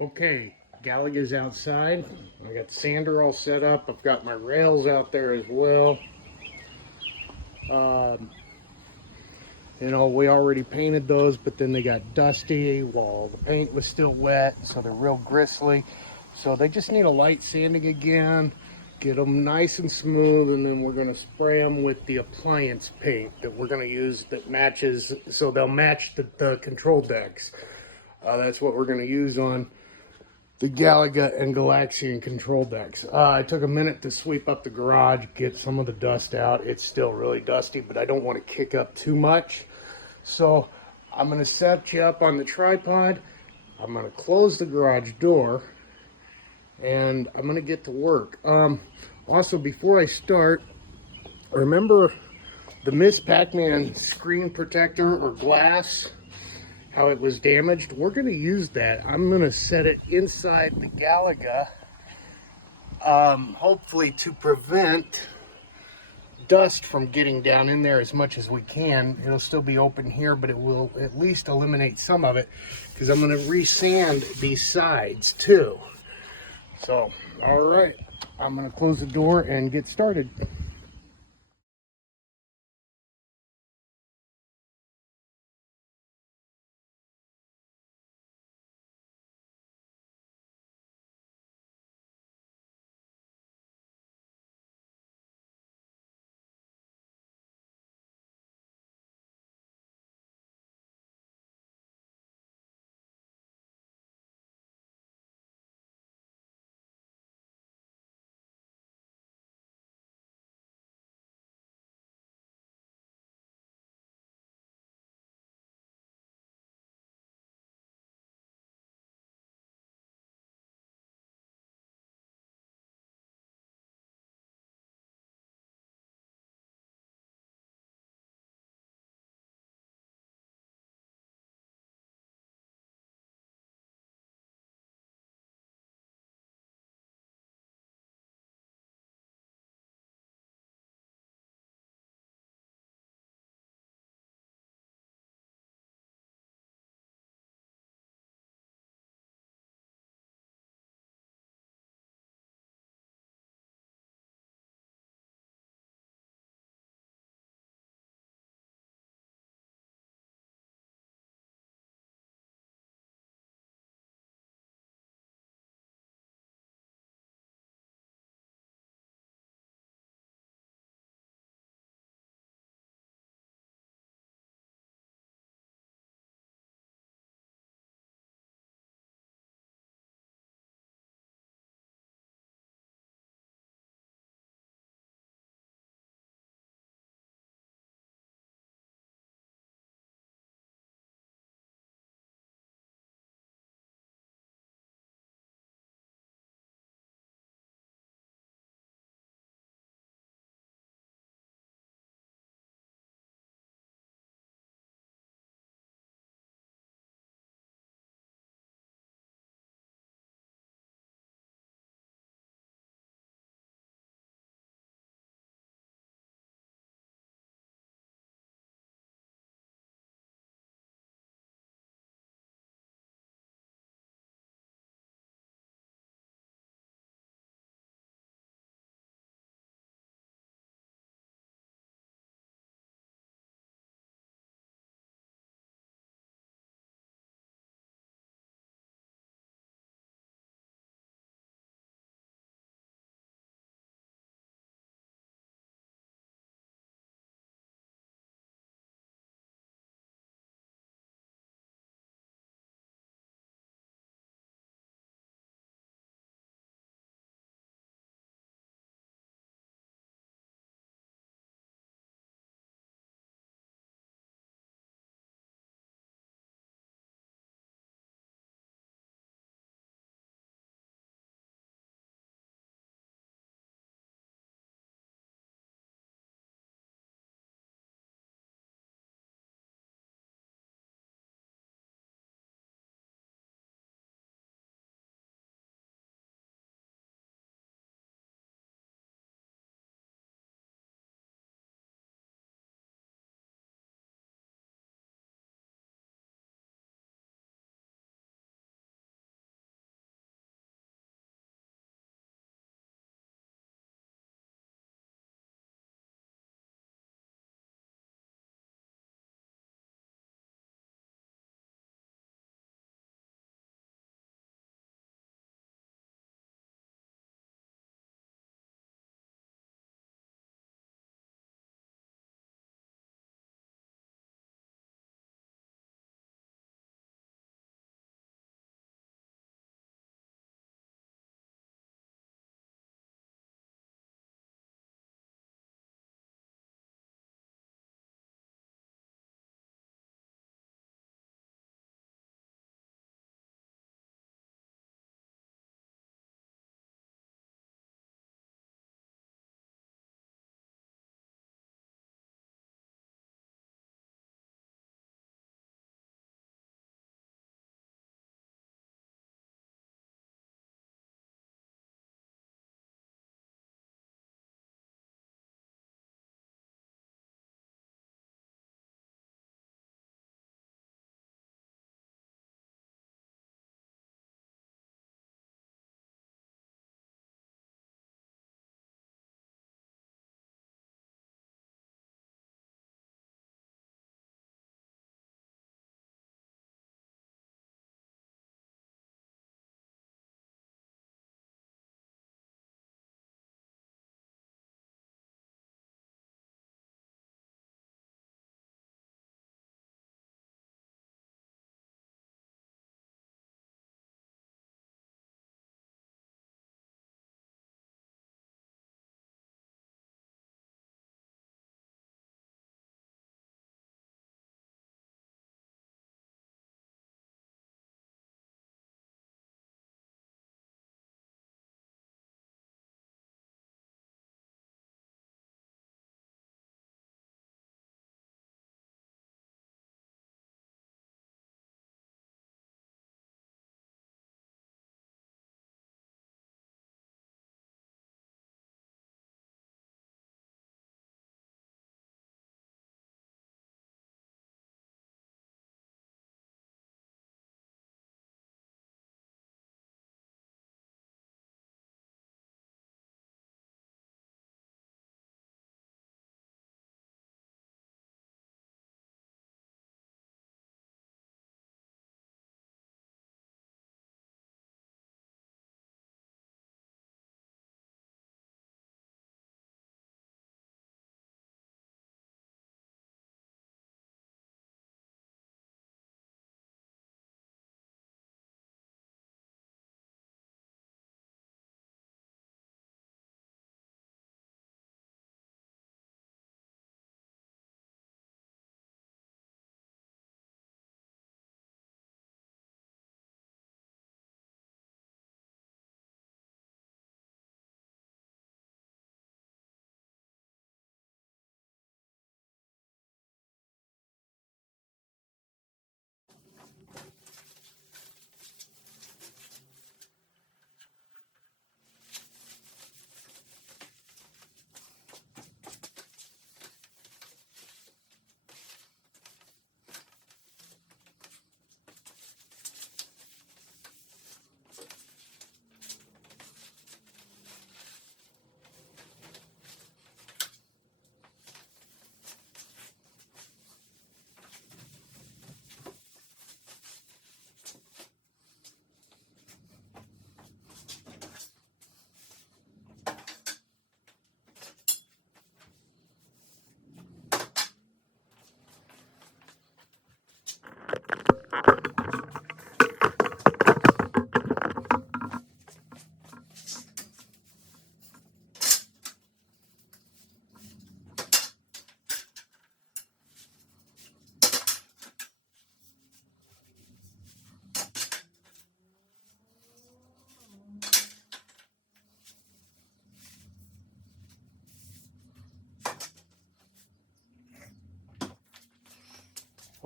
Okay, Gallagher's outside. I got sander all set up. I've got my rails out there as well. Um, we already painted those, but then they got dusty while the paint was still wet, so they're real gristly. So they just need a light sanding again, get them nice and smooth, and then we're going to spray them with the appliance paint that we're going to use that matches, so they'll match the control decks. That's what we're going to use on the Galaga and Galaxian control decks. I took a minute to sweep up the garage, get some of the dust out. It's still really dusty, but I don't want to kick up too much. So I'm going to set you up on the tripod. I'm going to close the garage door, and I'm going to get to work. Also, before I start, remember the Miss Pac-Man screen protector or glass? How it was damaged? We're going to use that. I'm going to set it inside the Galaga, hopefully to prevent dust from getting down in there as much as we can. It'll still be open here, but it will at least eliminate some of it, because I'm going to re-sand these sides too. So, all right, I'm going to close the door and get started.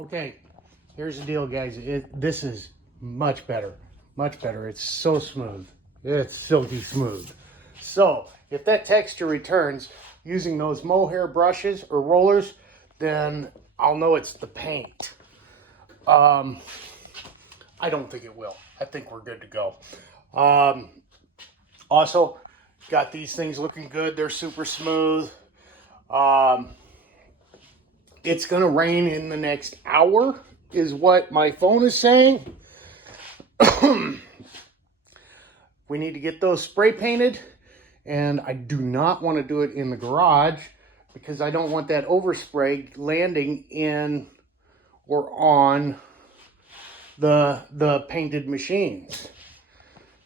Okay, here's the deal, guys. This is much better. Much better. It's so smooth. It's silky smooth. So, if that texture returns using those mohair brushes or rollers, then I'll know it's the paint. I don't think it will. I think we're good to go. Also, got these things looking good. They're super smooth. It's going to rain in the next hour, is what my phone is saying. We need to get those spray painted, and I do not want to do it in the garage because I don't want that overspray landing in or on the painted machines.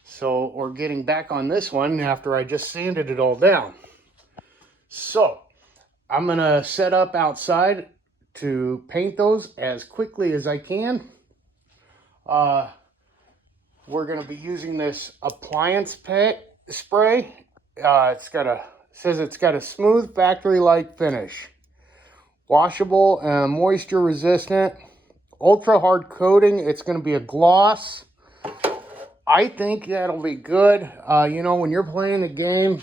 So, or getting back on this one after I just sanded it all down. So, I'm going to set up outside to paint those as quickly as I can. We're going to be using this appliance spray. Says it's got a smooth factory-like finish. Washable and moisture resistant. Ultra hard coating. It's going to be a gloss. I think that'll be good. You know, when you're playing a game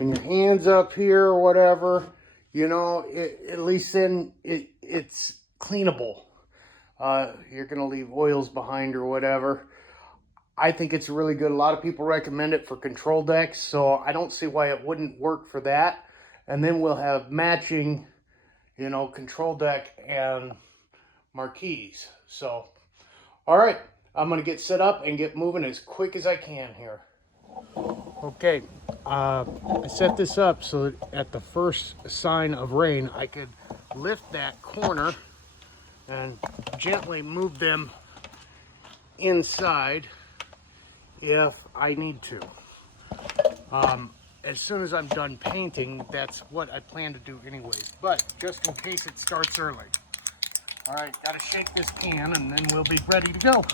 and your hand's up here or whatever, you know, at least then it's cleanable. You're going to leave oils behind or whatever. I think it's really good. A lot of people recommend it for control decks, so I don't see why it wouldn't work for that. And then we'll have matching, you know, control deck and marquees. So, all right, I'm going to get set up and get moving as quick as I can here. Okay, I set this up so that at the first sign of rain, I could lift that corner and gently move them inside if I need to. As soon as I'm done painting, that's what I plan to do anyways, but just in case it starts early. All right, gotta shake this can and then we'll be ready to go.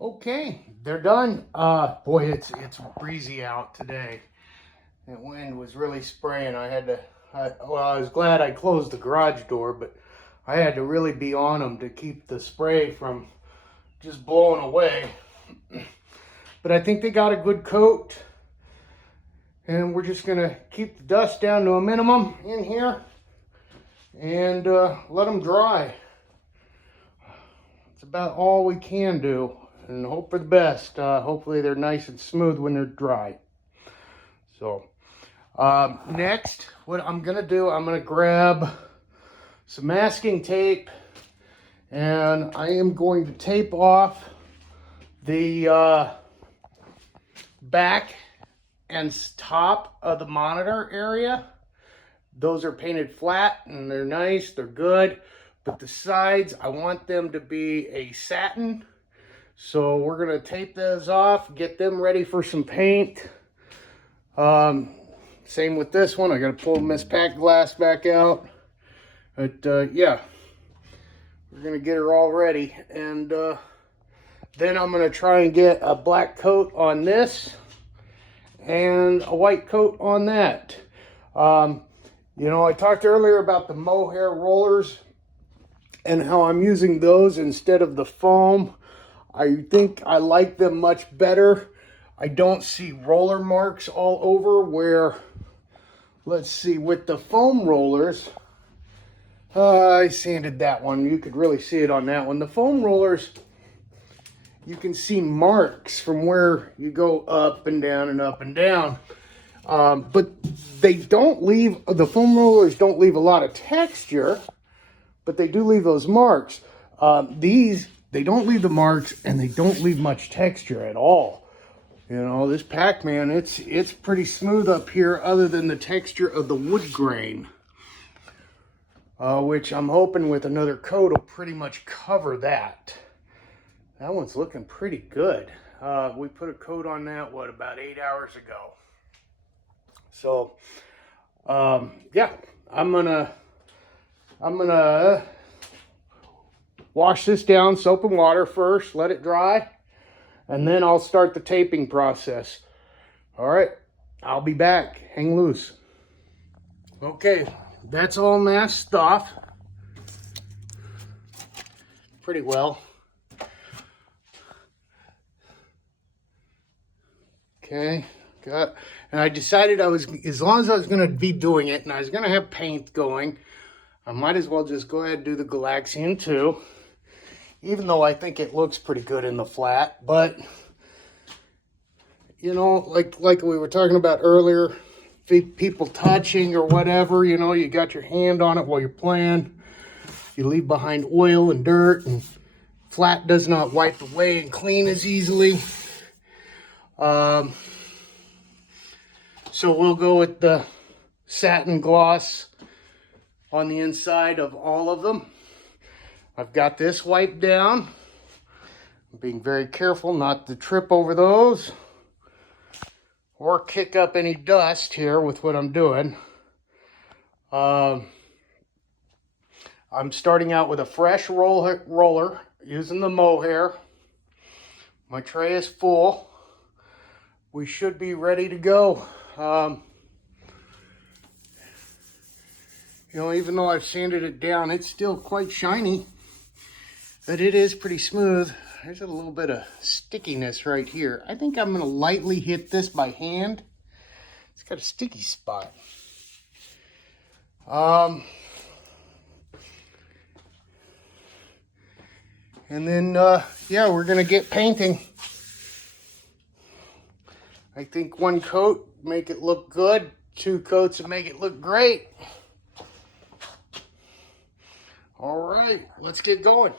Okay, they're done. Boy, it's breezy out today. The wind was really spraying. I was glad I closed the garage door, but I had to really be on them to keep the spray from just blowing away. But I think they got a good coat, and we're just gonna keep the dust down to a minimum in here and let them dry. It's about all we can do, and hope for the best. Hopefully they're nice and smooth when they're dry. So next, what I'm gonna do, I'm gonna grab some masking tape, and I am going to tape off the back and top of the monitor area. Those are painted flat and they're nice, they're good, but the sides, I want them to be a satin. So we're gonna tape those off, get them ready for some paint. Same with this one. I gotta pull Miss Pac glass back out. But yeah, we're gonna get her all ready. And then I'm gonna try and get a black coat on this and a white coat on that. You know, I talked earlier about the mohair rollers and how I'm using those instead of the foam. I think I like them much better. I don't see roller marks all over where, let's see, with the foam rollers, I sanded that one. You could really see it on that one. The foam rollers, you can see marks from where you go up and down and up and down. But they don't leave, the foam rollers don't leave a lot of texture, but they do leave those marks. These, they don't leave the marks and they don't leave much texture at all. You know, this Pac-Man, it's pretty smooth up here other than the texture of the wood grain. Which I'm hoping with another coat will pretty much cover that. That one's looking pretty good. We put a coat on that, what, about 8 hours ago. So, yeah, I'm gonna wash this down, soap and water first, let it dry, and then I'll start the taping process. All right, I'll be back. Hang loose. Okay, that's all masked off pretty well. Okay, got, and I decided as long as I was going to be doing it and I was going to have paint going, I might as well just go ahead and do the Galaxian too. Even though I think it looks pretty good in the flat, but you know, like we were talking about earlier, people touching or whatever, you know, you got your hand on it while you're playing, you leave behind oil and dirt, and flat does not wipe away and clean as easily. So we'll go with the satin gloss on the inside of all of them. I've got this wiped down. I'm being very careful not to trip over those or kick up any dust here with what I'm doing. I'm starting out with a fresh roller using the mohair. My tray is full. We should be ready to go. You know, even though I've sanded it down, it's still quite shiny, but it is pretty smooth. There's a little bit of stickiness right here. I think I'm going to lightly hit this by hand. It's got a sticky spot. And then, yeah, we're going to get painting. I think one coat make it look good. 2 coats will make it look great. All right, let's get going.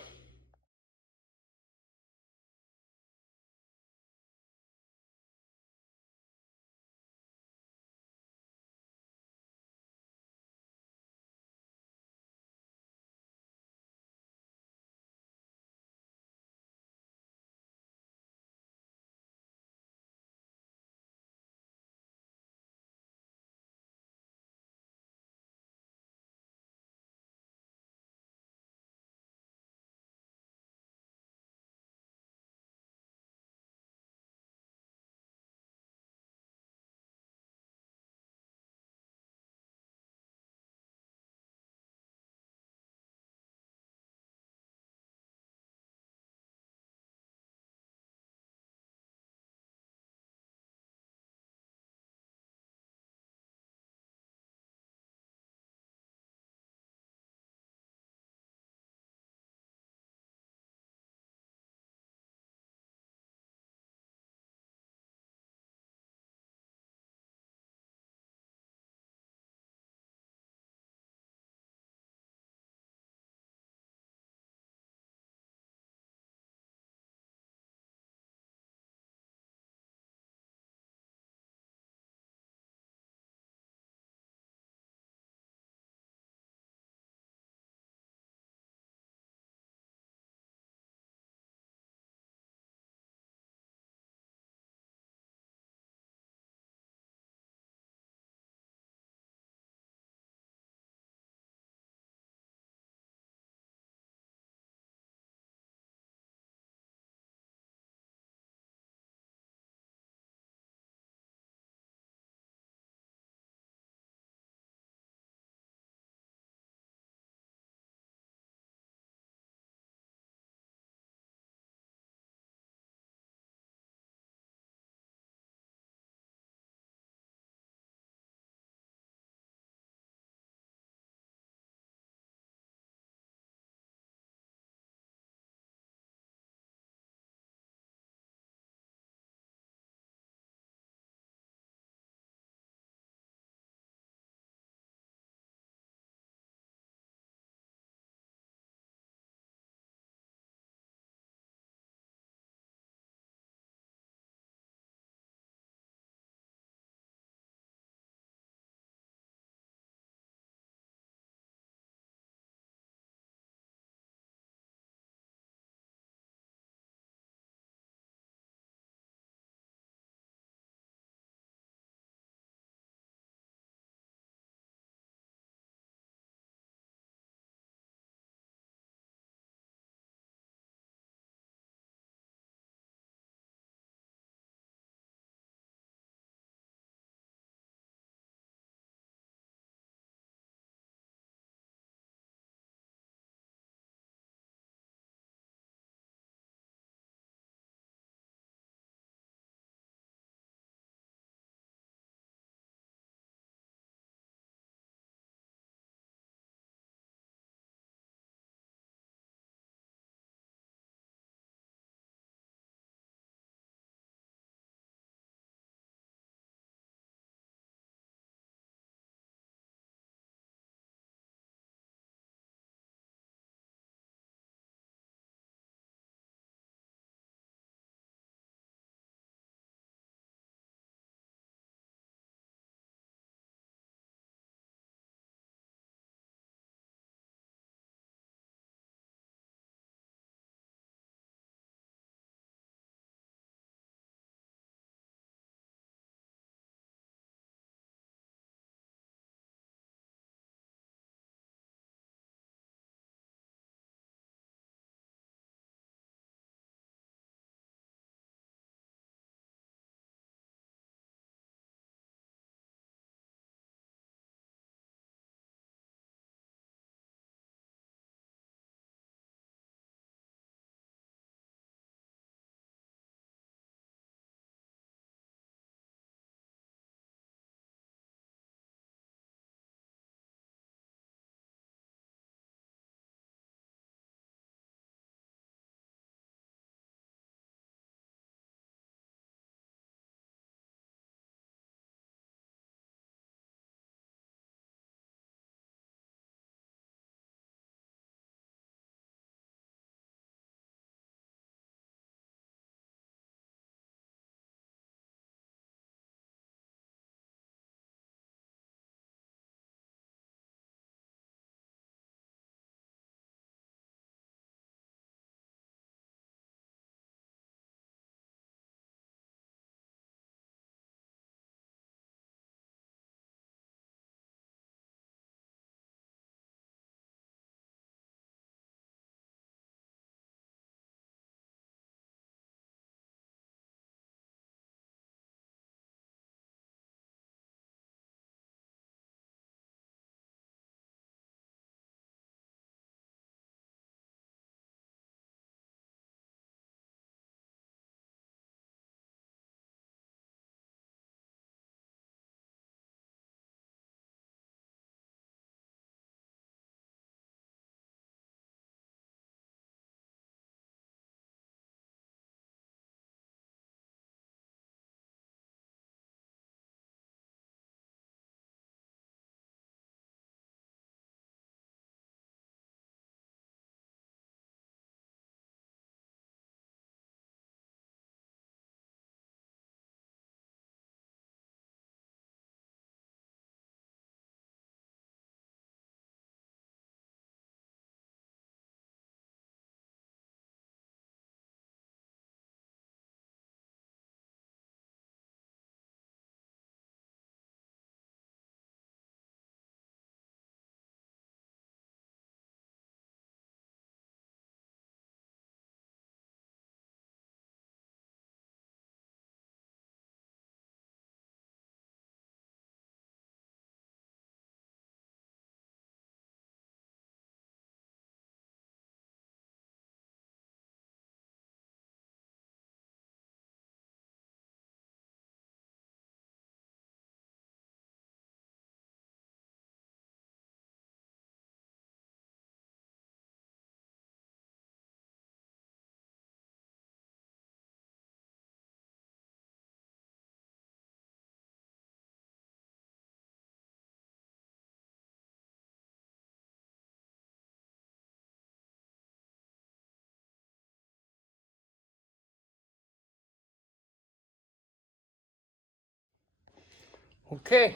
Okay.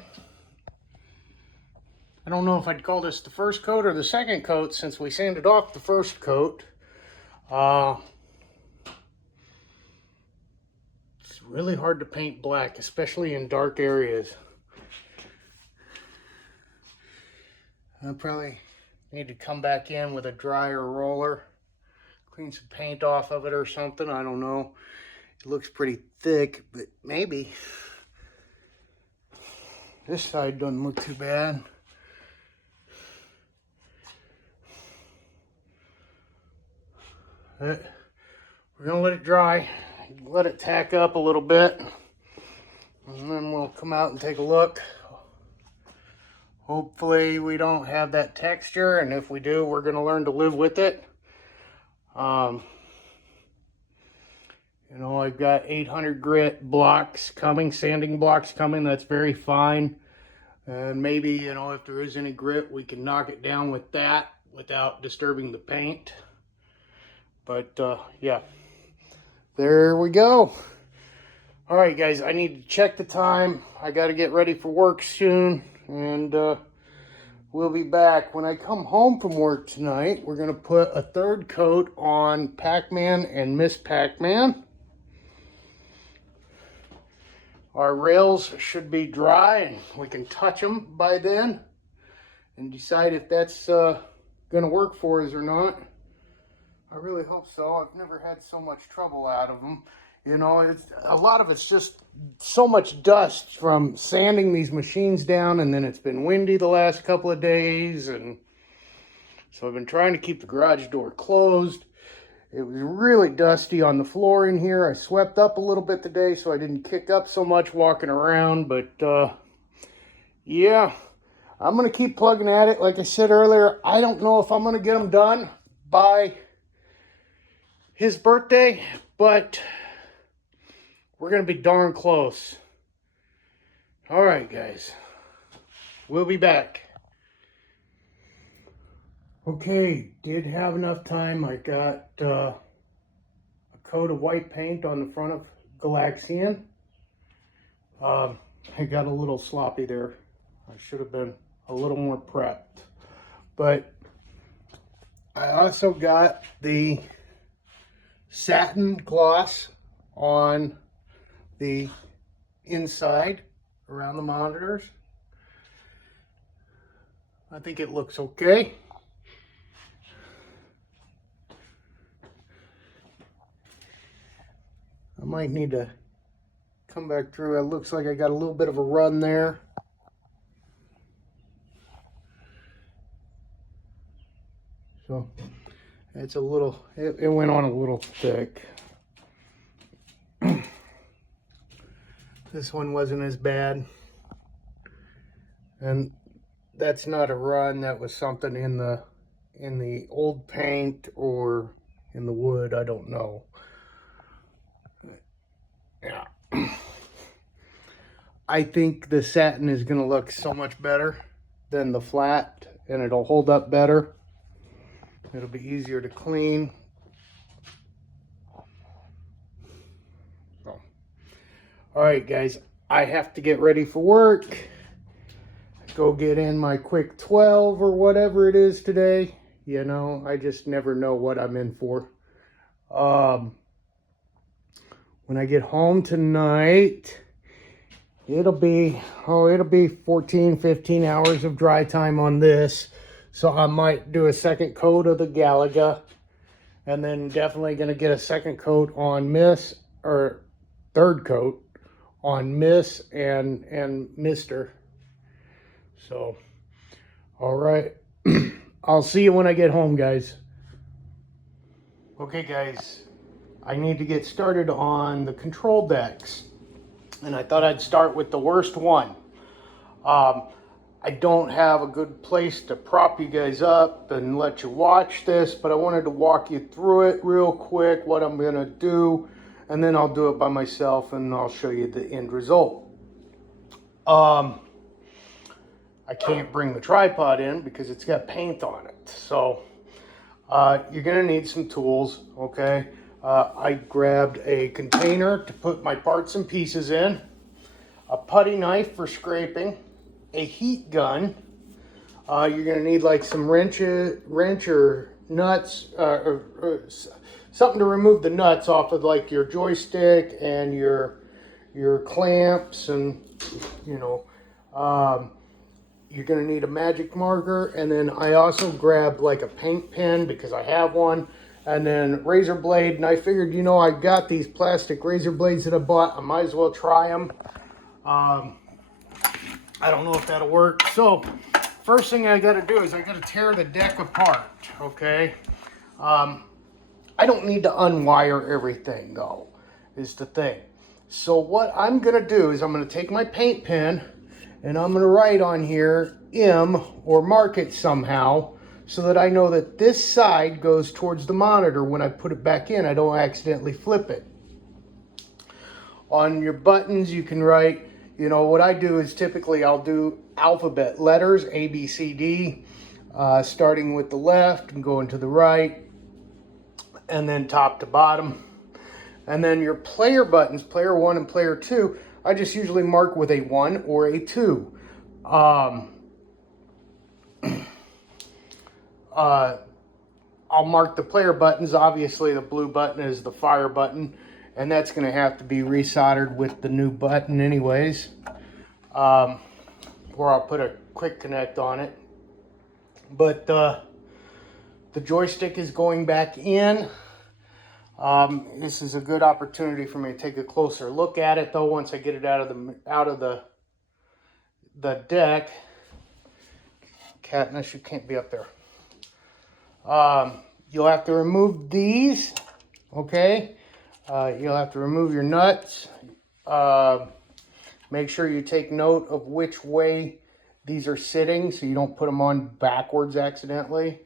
I don't know if I'd call this the first coat or the second coat since we sanded off the first coat. It's really hard to paint black, especially in dark areas. I probably need to come back in with a dryer roller, clean some paint off of it or something. I don't know. It looks pretty thick, but maybe. This side doesn't look too bad. We're gonna let it dry, let it tack up a little bit, and then we'll come out and take a look. Hopefully we don't have that texture, and if we do, we're gonna learn to live with it. You know, I've got 800 grit blocks coming, sanding blocks coming. That's very fine. And maybe, you know, if there is any grit, we can knock it down with that without disturbing the paint. But yeah, there we go. All right, guys, I need to check the time. I got to get ready for work soon, and we'll be back. When I come home from work tonight, we're going to put a third coat on Pac-Man and Miss Pac-Man. Our rails should be dry, and we can touch them by then and decide if that's going to work for us or not. I really hope so. I've never had so much trouble out of them. You know, a lot of it's just so much dust from sanding these machines down, and then it's been windy the last couple of days, and so I've been trying to keep the garage door closed. It was really dusty on the floor in here. I swept up a little bit today, so I didn't kick up so much walking around, but yeah, I'm going to keep plugging at it. Like I said earlier, I don't know if I'm going to get them done by his birthday, but we're going to be darn close. All right, guys. We'll be back. Okay, did have enough time. I got a coat of white paint on the front of Galaxian. I got a little sloppy there. I should have been a little more prepped. But I also got the satin gloss on the inside around the monitors. I think it looks okay. I might need to come back through. It looks like I got a little bit of a run there. So it's a little, it went on a little thick. This one wasn't as bad. And that's not a run. That was something in the old paint or in the wood. I don't know. Yeah. I think the satin is going to look so much better than the flat, and it'll hold up better. It'll be easier to clean. So, all right, guys, I have to get ready for work. Go get in my quick 12 or whatever it is today. You know, I just never know what I'm in for. When I get home tonight, it'll be 14, 15 hours of dry time on this. So I might do a second coat of the Galaga, and then definitely going to get a second coat on Miss, or third coat on Miss and Mr. So, all right. I'll see you when I get home, guys. Okay, guys. I need to get started on the control decks. And I thought I'd start with the worst one. I don't have a good place to prop you guys up and let you watch this, but I wanted to walk you through it real quick, what I'm going to do, and then I'll do it by myself and I'll show you the end result. I can't bring the tripod in because it's got paint on it. So you're going to need some tools, okay? I grabbed a container to put my parts and pieces in. a putty knife for scraping, a heat gun. You're going to need like some wrench or nuts, or something to remove the nuts off of like your joystick and your clamps, and you know, you're going to need a magic marker. And then I also grabbed like a paint pen because I have one, and then razor blade. And I figured, you know, I got these plastic razor blades that I bought, I might as well try them. I don't know if that'll work. So first thing I got to do is I got to tear the deck apart. Okay, I don't need to unwire everything though, is the thing. So what I'm going to do is I'm going to take my paint pen and I'm going to write on here M, or mark it somehow so that I know that this side goes towards the monitor. When I put it back in, I don't accidentally flip it. On your buttons, you can write, you know, what I do is typically I'll do alphabet letters, A, B, C, D, starting with the left and going to the right, and then top to bottom. And then your player buttons, player 1 and player 2, I just usually mark with a 1 or a 2. I'll mark the player buttons. Obviously, the blue button is the fire button, and that's going to have to be resoldered with the new button anyways. Or I'll put a quick connect on it. But the joystick is going back in. This is a good opportunity for me to take a closer look at it, though. Once I get it out of the deck, Katniss, you can't be up there. You'll have to remove these. Okay, you'll have to remove your nuts. Make sure you take note of which way these are sitting so you don't put them on backwards accidentally.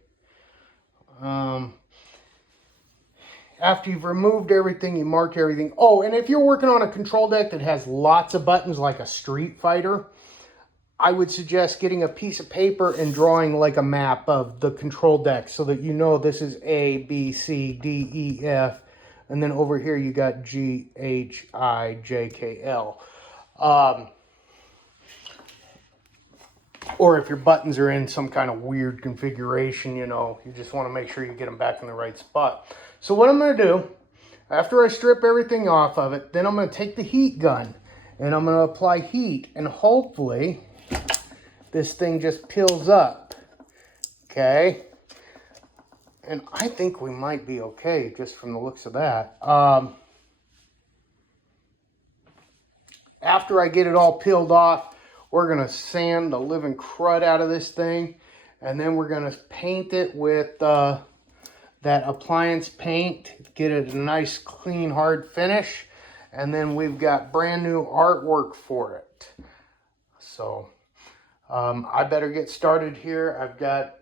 After you've removed everything, you mark everything. Oh, and if you're working on a control deck that has lots of buttons like a Street Fighter, I would suggest getting a piece of paper and drawing like a map of the control deck so that you know this is A, B, C, D, E, F, and then over here you got G, H, I, J, K, L. Or if your buttons are in some kind of weird configuration, you know, you just want to make sure you get them back in the right spot. So what I'm going to do, after I strip everything off of it, then I'm going to take the heat gun and I'm going to apply heat, and hopefully this thing just peels up. Okay. And I think we might be okay just from the looks of that. After I get it all peeled off, we're going to sand the living crud out of this thing, and then we're going to paint it with that appliance paint, get it a nice clean hard finish, and then we've got brand new artwork for it. So I better get started here. I've got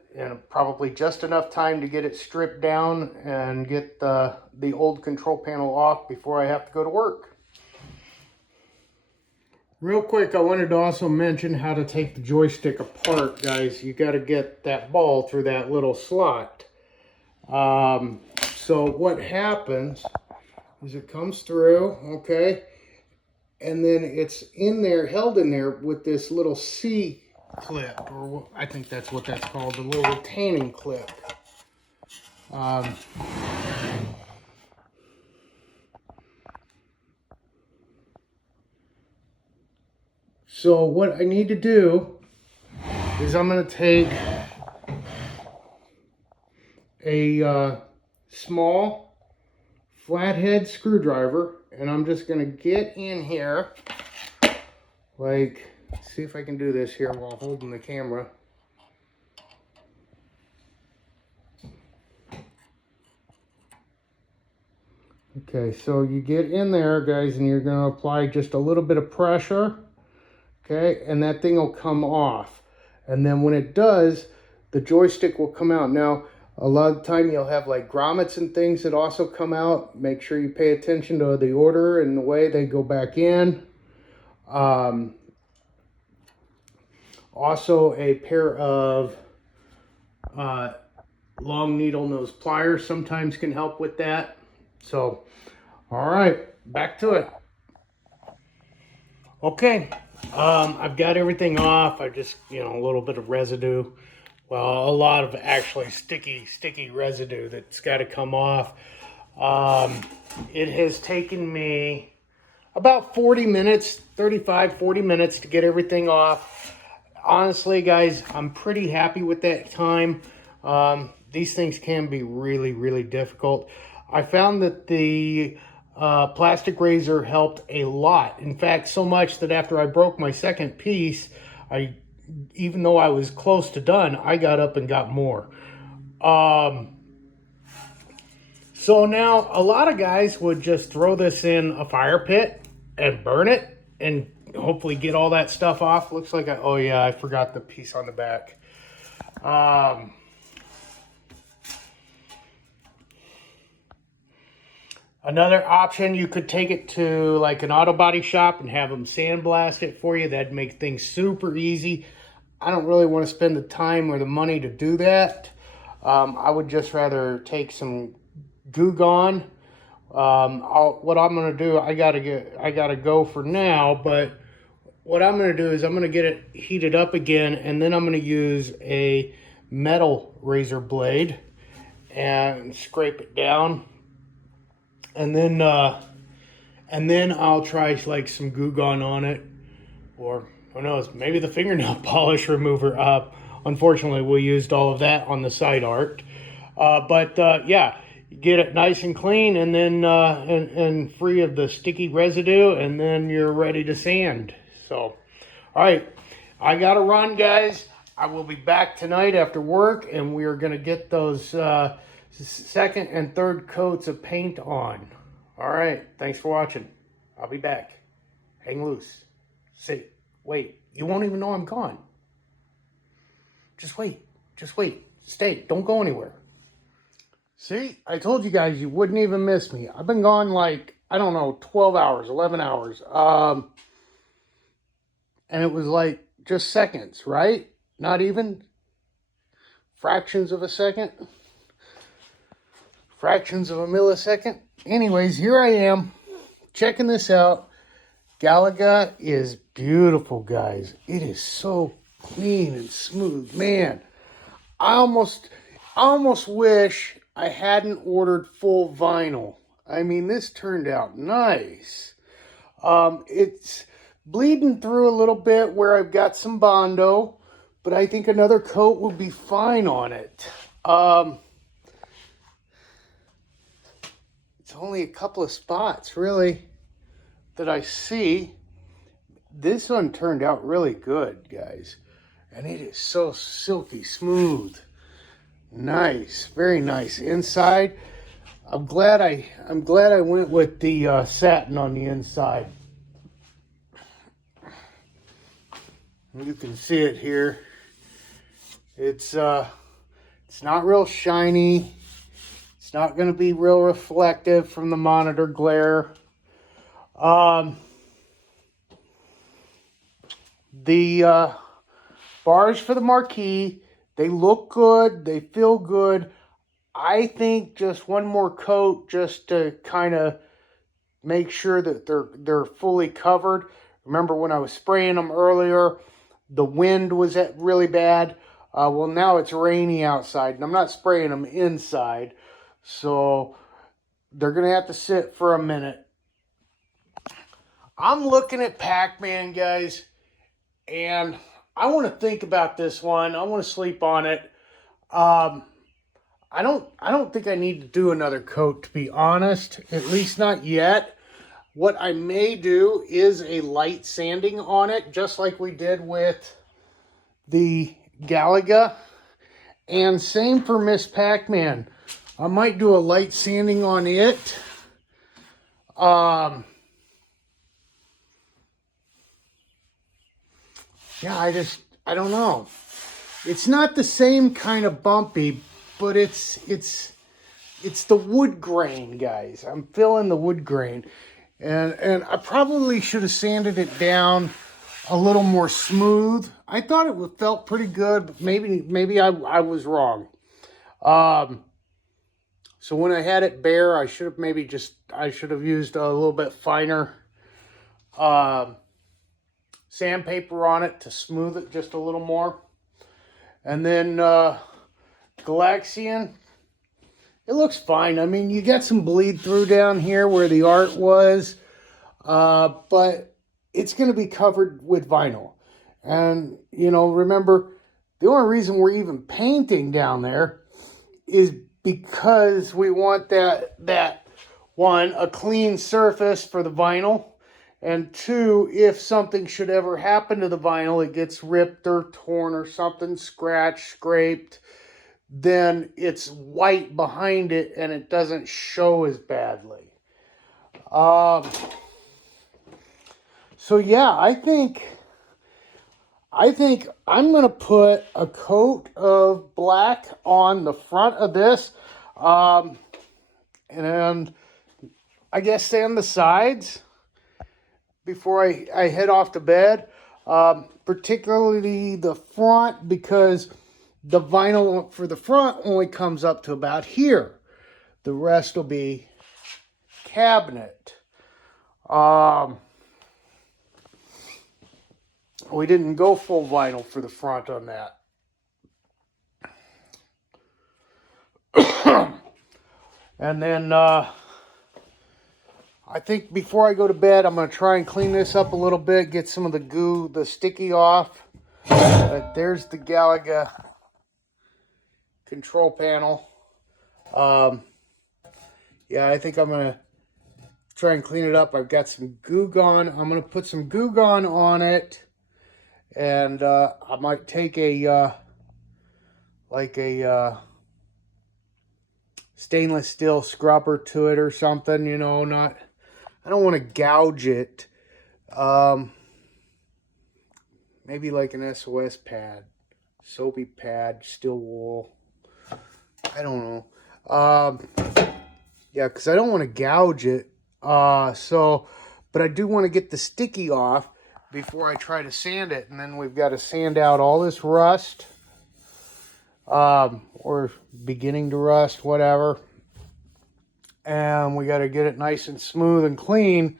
probably just enough time to get it stripped down and get the old control panel off before I have to go to work. Real quick, I wanted to also mention how to take the joystick apart, guys. You got to get that ball through that little slot. So what happens is it comes through, okay, and then it's in there, held in there with this little C clip, or I think that's what that's called, the little retaining clip. So what I need to do is I'm going to take a small flathead screwdriver, and I'm just going to get in here, like, see if I can do this here while holding the camera. Okay, so you get in there, guys, and you're going to apply just a little bit of pressure. Okay, and that thing will come off. And then when it does, the joystick will come out. Now, a lot of the time you'll have like grommets and things that also come out. Make sure you pay attention to the order and the way they go back in. Also, a pair of long needle nose pliers sometimes can help with that. So, all right, back to it. Okay, I've got everything off. I just, a little bit of residue. Well, a lot of actually sticky residue that's got to come off. It has taken me about 40 minutes, 35, 40 minutes to get everything off. Honestly, guys, I'm pretty happy with that time. These things can be really, really difficult. I found that the plastic razor helped a lot. In fact, so much that after I broke my second piece, even though I was close to done, I got up and got more. So now a lot of guys would just throw this in a fire pit and burn it and hopefully get all that stuff off. Looks like oh yeah, I forgot the piece on the back. Another option, you could take it to like an auto body shop and have them sandblast it for you. That'd make things super easy. I don't really want to spend the time or the money to do that. I would just rather take some Goo Gone. What I'm gonna do, I gotta go for now, but what I'm gonna do is I'm gonna get it heated up again, and then I'm gonna use a metal razor blade and scrape it down, and then I'll try like some Goo Gone on it, or who knows, maybe the fingernail polish remover. Unfortunately, we used all of that on the side art, but yeah. Get it nice and clean, and then and free of the sticky residue, and then you're ready to sand. So, all right, I gotta run, guys. I will be back tonight after work, and we are gonna get those second and third coats of paint on. All right, thanks for watching. I'll be back. Hang loose. Wait, you won't even know I'm gone. Just wait. Stay. Don't go anywhere. See, I told you guys you wouldn't even miss me. I've been gone like, I don't know, 12 hours, 11 hours. And it was like just seconds, right? Not even fractions of a second. Fractions of a millisecond. Anyways, here I am checking this out. Galaga is beautiful, guys. It is so clean and smooth. Man, I almost wish I hadn't ordered full vinyl. I mean, this turned out nice. It's bleeding through a little bit where I've got some Bondo, but I think another coat will be fine on it. It's only a couple of spots, really, that I see. This one turned out really good, guys. And it is so silky smooth. Nice, very nice. Inside, I'm glad I went with the satin on the inside. You can see it here. It's not real shiny. It's not going to be real reflective from the monitor glare. The bars for the marquee, they look good. They feel good. I think just one more coat just to kind of make sure that they're fully covered. Remember when I was spraying them earlier, the wind was really bad. Well, now it's rainy outside, and I'm not spraying them inside. So they're going to have to sit for a minute. I'm looking at Pac-Man, guys, and I want to think about this one. I want to sleep on it. I don't think I need to do another coat, to be honest, at least not yet. What I may do is a light sanding on it, just like we did with the Galaga. And same for Miss Pac-Man. I might do a light sanding on it. Yeah, I don't know. It's not the same kind of bumpy, but it's the wood grain, guys. I'm feeling the wood grain. And I probably should have sanded it down a little more smooth. I thought it felt pretty good, but maybe I was wrong. So when I had it bare, I should have used a little bit finer sandpaper on it to smooth it just a little more. And then Galaxian, it looks fine. I mean, you got some bleed through down here where the art was, but it's going to be covered with vinyl. And, you know, remember, the only reason we're even painting down there is because we want that one, a clean surface for the vinyl, and two, if something should ever happen to the vinyl, it gets ripped or torn or something, scratched, scraped, then it's white behind it and it doesn't show as badly. So yeah, I think I'm going to put a coat of black on the front of this. And I guess sand the sides before I head off to bed. Particularly the front, because the vinyl for the front only comes up to about here. The rest will be cabinet. We didn't go full vinyl for the front on that. And then I think before I go to bed, I'm going to try and clean this up a little bit, get some of the goo, the sticky off. There's the Galaga control panel. Yeah, I think I'm going to try and clean it up. I've got some Goo Gone. I'm going to put some Goo Gone on it. And I might take a stainless steel scrubber to it or something, you know, I don't want to gouge it. Maybe like an SOS pad, soapy pad, steel wool. I don't know. Yeah, because I don't want to gouge it. But I do want to get the sticky off before I try to sand it. And then we've got to sand out all this rust. Or beginning to rust, whatever. And we got to get it nice and smooth and clean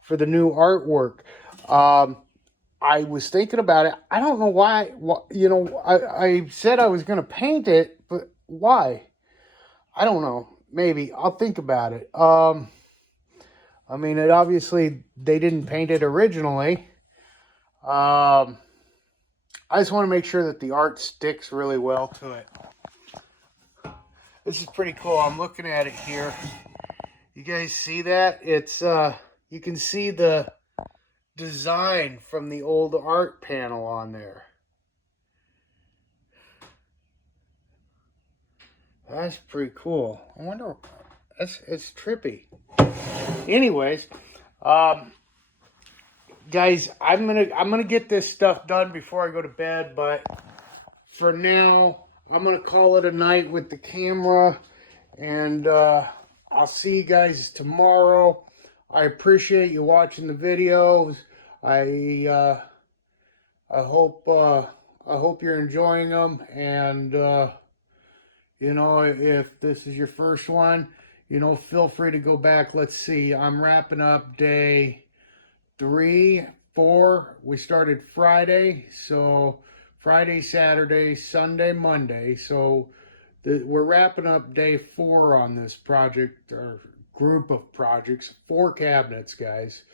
for the new artwork. I was thinking about it. I don't know why, you know, I said I was going to paint it, but why? I don't know. Maybe. I'll think about it. I mean, it obviously, they didn't paint it originally. I just want to make sure that the art sticks really well to it. This is pretty cool. I'm looking at it here. You guys see that? It's, you can see the design from the old art panel on there. That's pretty cool. I wonder, it's trippy. Anyways, guys, I'm gonna get this stuff done before I go to bed, but for now, I'm gonna call it a night with the camera, and I'll see you guys tomorrow. I appreciate you watching the videos. I hope you're enjoying them, and you know, if this is your first one, you know, feel free to go back. Let's see, I'm wrapping up day 3, 4. We started Friday, so Friday, Saturday, Sunday, Monday. So we're wrapping up day 4 on this project, or group of projects. 4 cabinets, guys.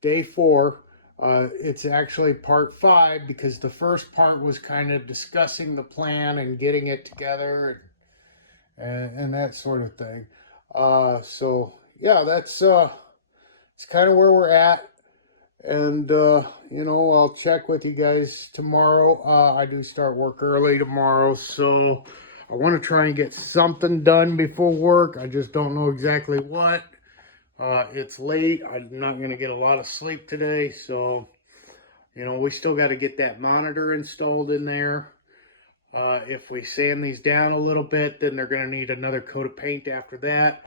Day 4. It's actually part 5, because the first part was kind of discussing the plan and getting it together and that sort of thing. So yeah, that's it's kind of where we're at. And you know, I'll check with you guys tomorrow. I do start work early tomorrow, so I want to try and get something done before work. I just don't know exactly what. It's late. I'm not going to get a lot of sleep today, so you know, we still got to get that monitor installed in there. If we sand these down a little bit, then they're going to need another coat of paint after that.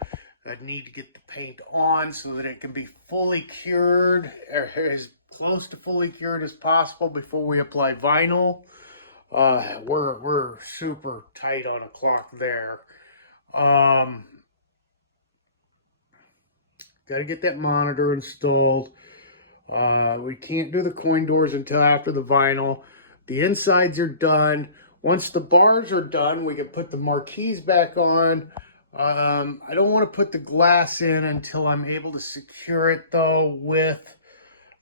I need to get the paint on so that it can be fully cured, or as close to fully cured as possible before we apply vinyl. We're super tight on a clock there. Got to get that monitor installed. We can't do the coin doors until after the vinyl. The insides are done. Once the bars are done, we can put the marquees back on. I don't want to put the glass in until I'm able to secure it, though, with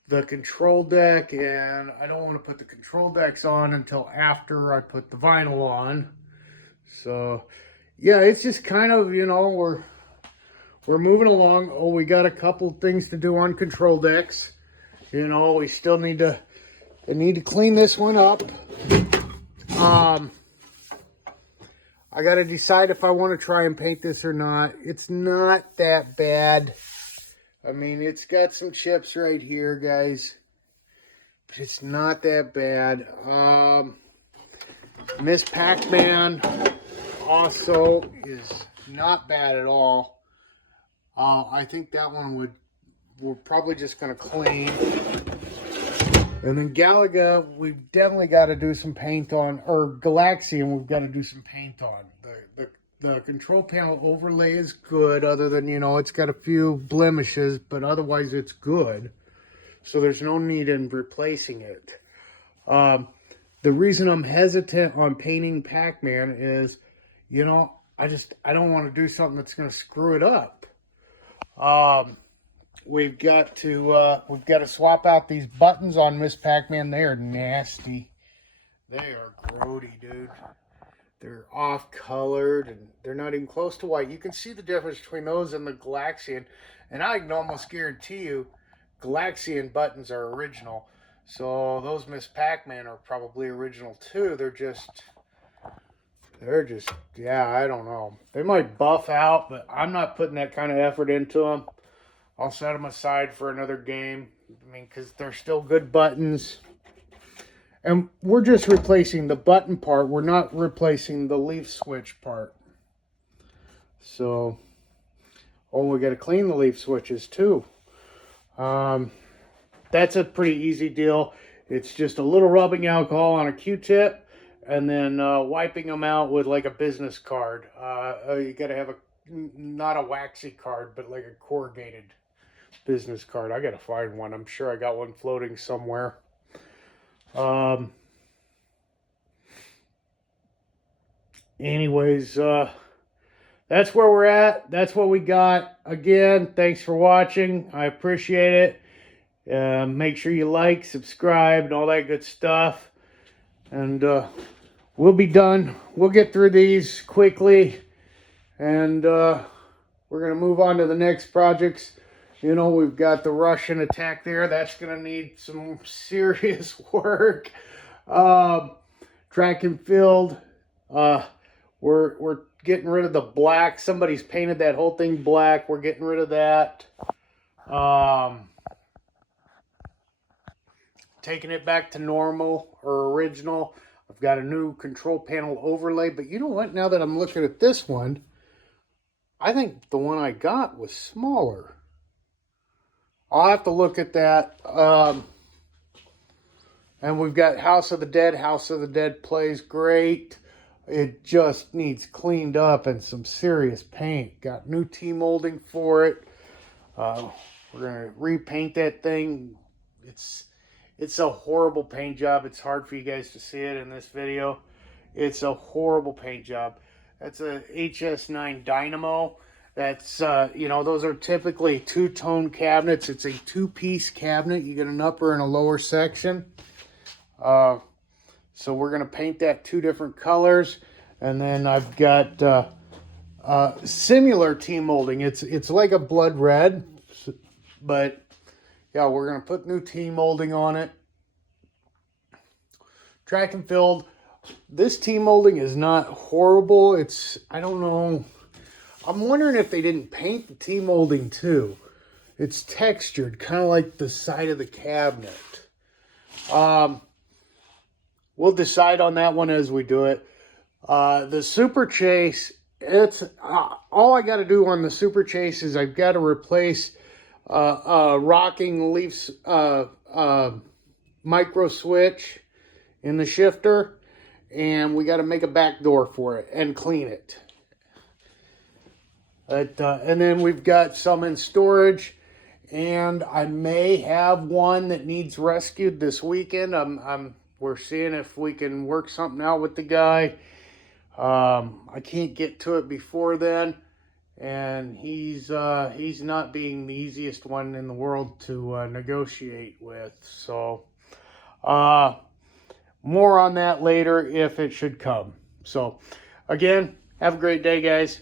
the control deck, and I don't want to put the control decks on until after I put the vinyl on. So, yeah, it's just kind of, you know, we're moving along. Oh, we got a couple things to do on control decks. You know, we still need to clean this one up. I got to decide if I want to try and paint this or not. It's not that bad. I mean, it's got some chips right here, guys. But it's not that bad. Miss Pac-Man also is not bad at all. I think that one we're probably just going to clean. And then Galaga, we've definitely got to do some paint on, or Galaxian, we've got to do some paint on. The control panel overlay is good, other than, you know, it's got a few blemishes, but otherwise it's good. So there's no need in replacing it. The reason I'm hesitant on painting Pac-Man is, you know, I don't want to do something that's going to screw it up. We've got to swap out these buttons on Miss Pac-Man. They are nasty. They are grody, dude. They're off-colored, and they're not even close to white. You can see the difference between those and the Galaxian. And I can almost guarantee you, Galaxian buttons are original. So those Miss Pac-Man are probably original too. They're just, yeah, I don't know. They might buff out, but I'm not putting that kind of effort into them. I'll set them aside for another game. I mean, because they're still good buttons. And we're just replacing the button part. We're not replacing the leaf switch part. So, oh, we got to clean the leaf switches too. That's a pretty easy deal. It's just a little rubbing alcohol on a Q-tip and then wiping them out with like a business card. You got to have not a waxy card, but like a corrugated business card. I got to find one. I'm sure I got one floating somewhere. Anyways, that's where we're at. That's what we got. Again, thanks for watching. I appreciate it. Make sure you like, subscribe, and all that good stuff. And we'll be done. We'll get through these quickly. And we're going to move on to the next projects. You know, we've got the Russian attack there. That's going to need some serious work. Track and field. We're getting rid of the black. Somebody's painted that whole thing black. We're getting rid of that. Taking it back to normal or original. I've got a new control panel overlay. But you know what? Now that I'm looking at this one, I think the one I got was smaller. I'll have to look at that. And we've got House of the Dead. House of the Dead plays great. It just needs cleaned up and some serious paint. Got new T-molding for it. We're going to repaint that thing. It's a horrible paint job. It's hard for you guys to see it in this video. It's a horrible paint job. That's a HS9 Dynamo. That's, you know, those are typically two-tone cabinets. It's a two-piece cabinet. You get an upper and a lower section. So we're going to paint that two different colors. And then I've got similar T-molding. It's like a blood red. But, yeah, we're going to put new T-molding on it. Track and field. This T-molding is not horrible. I don't know. I'm wondering if they didn't paint the T-molding too. It's textured, kind of like the side of the cabinet. We'll decide on that one as we do it. The Super Chase, it's all I got to do on the Super Chase is I've got to replace rocking leafs micro switch in the shifter, and we got to make a back door for it and clean it. And then we've got some in storage, and I may have one that needs rescued this weekend. We're seeing if we can work something out with the guy. I can't get to it before then, and he's not being the easiest one in the world to negotiate with. So more on that later if it should come. So again, have a great day, guys.